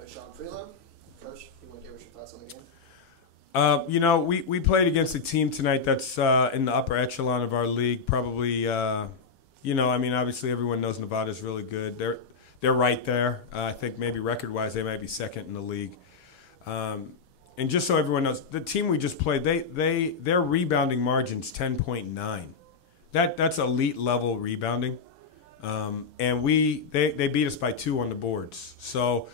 Coach Sean Freeland. Coach, you want to give us your thoughts on the game? We played against a team tonight that's in the upper echelon of our league. Probably, obviously everyone knows Nevada's really good. They're right there. I think maybe record-wise they might be second in the league. And just so everyone knows, the team we just played, their rebounding margin's 10.9. That's elite level rebounding. And they beat us by 2 on the boards. So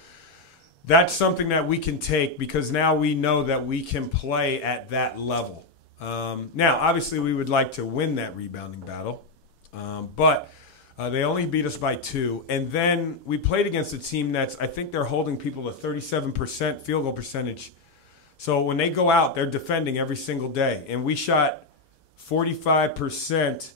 that's something that we can take because now we know that we can play at that level. Now, obviously, we would like to win that rebounding battle, but they only beat us by 2. And then we played against a team I think they're holding people to 37% field goal percentage. So when they go out, they're defending every single day. And we shot 45%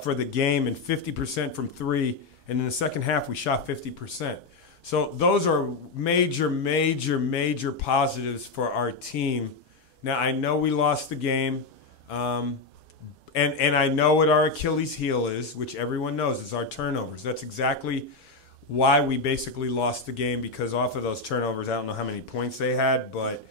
for the game and 50% from 3. And in the second half, we shot 50%. So those are major, major, major positives for our team. Now, I know we lost the game, and I know what our Achilles heel is, which everyone knows, is our turnovers. That's exactly why we basically lost the game, because off of those turnovers, I don't know how many points they had, but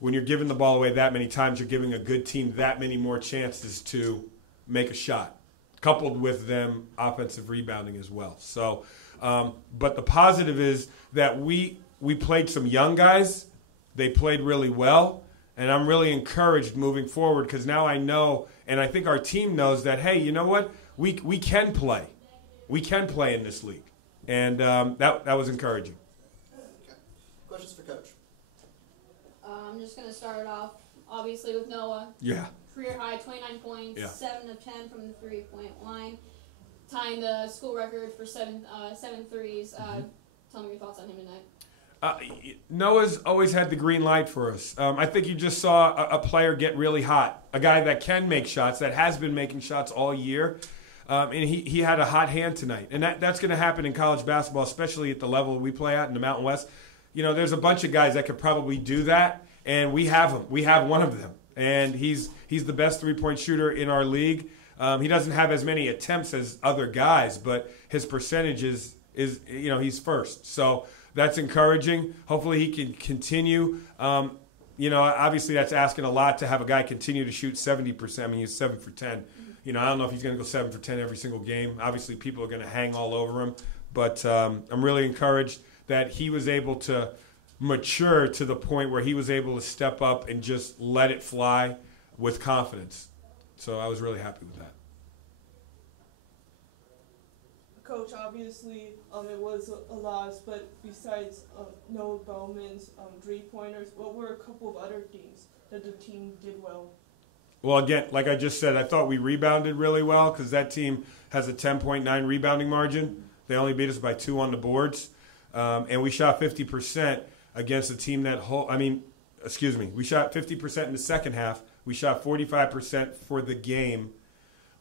when you're giving the ball away that many times, you're giving a good team that many more chances to make a shot, coupled with them offensive rebounding as well. So, but the positive is that we played some young guys. They played really well, and I'm really encouraged moving forward because now I know, and I think our team knows that, hey, you know what? We can play. We can play in this league, and that was encouraging. Okay. Questions for Coach? I'm just going to start it off, obviously, with Noah. Yeah. Career high, 29 points, Yeah. 7 of 10 from the three-point line, tying the school record for seven threes. Tell me your thoughts on him tonight. Noah's always had the green light for us. I think you just saw a player get really hot, a guy that can make shots, that has been making shots all year, and he had a hot hand tonight. And that's going to happen in college basketball, especially at the level we play at in the Mountain West. There's a bunch of guys that could probably do that, and we have him. We have one of them, and he's the best three-point shooter in our league. He doesn't have as many attempts as other guys, but his percentage is he's first. So that's encouraging. Hopefully he can continue. Obviously that's asking a lot to have a guy continue to shoot 70%. I mean, he's 7 for 10. I don't know if he's going to go 7 for 10 every single game. Obviously people are going to hang all over him. But I'm really encouraged that he was able to mature to the point where he was able to step up and just let it fly with confidence. So I was really happy with that. Coach, obviously, it was a loss, but besides Noah Bowman's three-pointers, what were a couple of other things that the team did well? Well, again, like I just said, I thought we rebounded really well because that team has a 10.9 rebounding margin. They only beat us by 2 on the boards. And we shot 50% against a team we shot 50% in the second half. We shot 45% for the game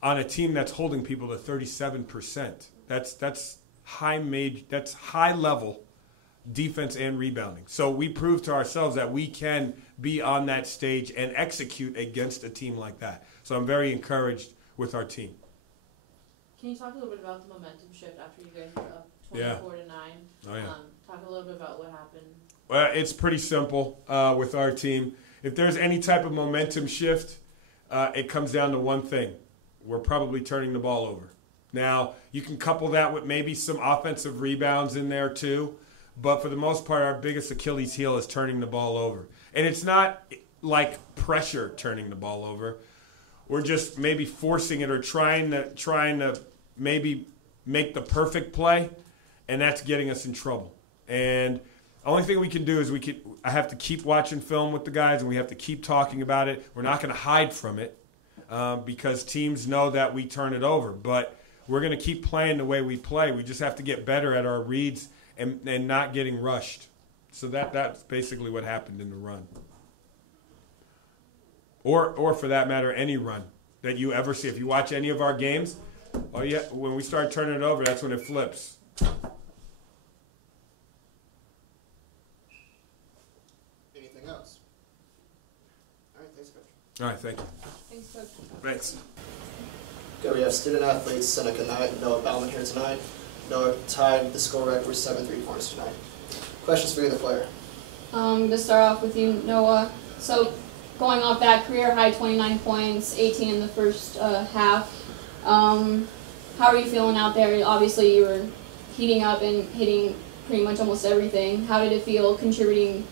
on a team that's holding people to 37%. That's high level defense and rebounding. So we proved to ourselves that we can be on that stage and execute against a team like that. So I'm very encouraged with our team. Can you talk a little bit about the momentum shift after you guys were up 24-9? Oh, yeah. Talk a little bit about what happened. Well, it's pretty simple with our team. If there's any type of momentum shift, it comes down to one thing. We're probably turning the ball over. Now, you can couple that with maybe some offensive rebounds in there too, but for the most part, our biggest Achilles heel is turning the ball over. And it's not like pressure turning the ball over. We're just maybe forcing it or trying to maybe make the perfect play, and that's getting us in trouble. And the only thing we can do is I have to keep watching film with the guys, and we have to keep talking about it. We're not going to hide from it because teams know that we turn it over. But we're going to keep playing the way we play. We just have to get better at our reads and not getting rushed. So that's basically what happened in the run. Or for that matter, any run that you ever see. If you watch any of our games, when we start turning it over, that's when it flips. Anything else? All right, thanks, Coach. All right, thank you. Thanks, Coach. Thanks. Okay, we have student athletes Seneca Knight, Noah Bauman here tonight. Noah tied the school record with 7 3-pointers tonight. Questions for either player? To start off with you, Noah. So, going off that career high 29 points, 18 in the first half. How are you feeling out there? Obviously, you were heating up and hitting pretty much almost everything. How did it feel contributing,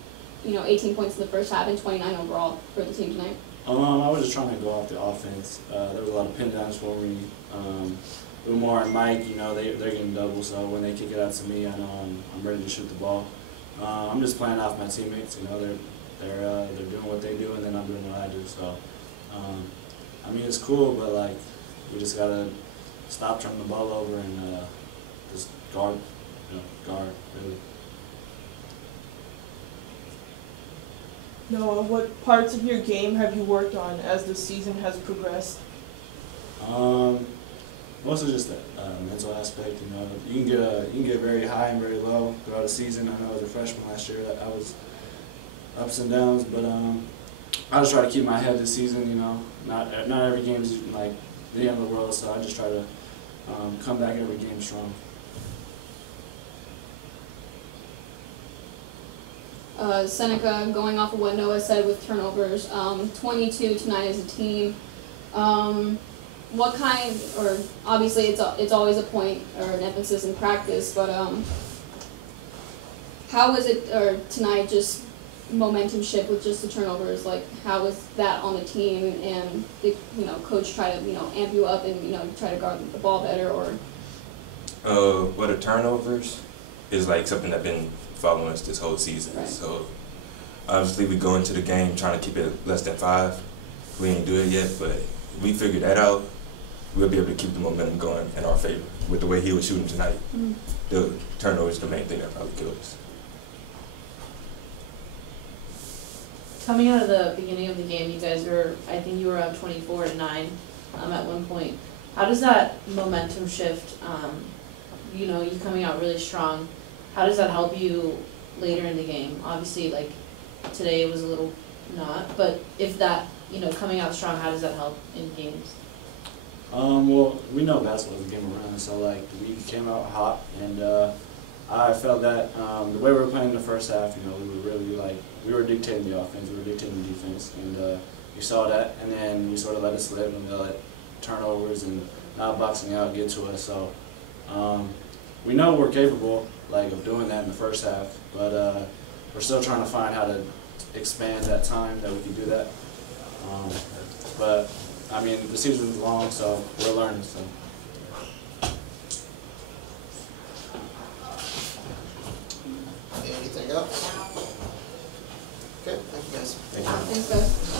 18 points in the first half and 29 overall for the team tonight? I was just trying to go off the offense. There was a lot of pin downs for me. Umar and Mike, they're getting double, so when they kick it out to me, I know I'm ready to shoot the ball. I'm just playing off my teammates. They're doing what they do, and then I'm doing what I do. So, it's cool, but like we just gotta stop turning the ball over and just guard, really. Noah, what parts of your game have you worked on as the season has progressed? Mostly just that mental aspect. You can get very high and very low throughout a season. I know as a freshman last year that I was ups and downs, but I just try to keep my head this season. Not every game is like the end of the world, so I just try to come back every game strong. Seneca, going off of what Noah said with turnovers, 22 tonight as a team. What kind, or obviously it's always a point or an emphasis in practice, but how was it, or tonight, just momentum shift with just the turnovers? Like, how was that on the team, and did coach try to amp you up and try to guard the ball better, or? Well, the turnovers is like something that's been following us this whole season. Right. So obviously we go into the game trying to keep it less than 5. We ain't do it yet, but if we figure that out, we'll be able to keep the momentum going in our favor. With the way he was shooting tonight, the turnover is the main thing that probably killed us. Coming out of the beginning of the game, I think you were up 24-9 at one point. How does that momentum shift, you coming out really strong, how does that help you later in the game? Obviously, like, today it was a little not, but if that, coming out strong, how does that help in games? Well, we know basketball is a game of runs, so like we came out hot, and I felt that the way we were playing in the first half, we were dictating the offense, we were dictating the defense, and you saw that, and then we sort of let it slip, and we let turnovers and not boxing out get to us. So we know we're capable of doing that in the first half, but we're still trying to find how to expand that time that we can do that. But the season's long, so we're learning. So. Anything else? Okay, thank you guys. Thank you. Thanks, guys.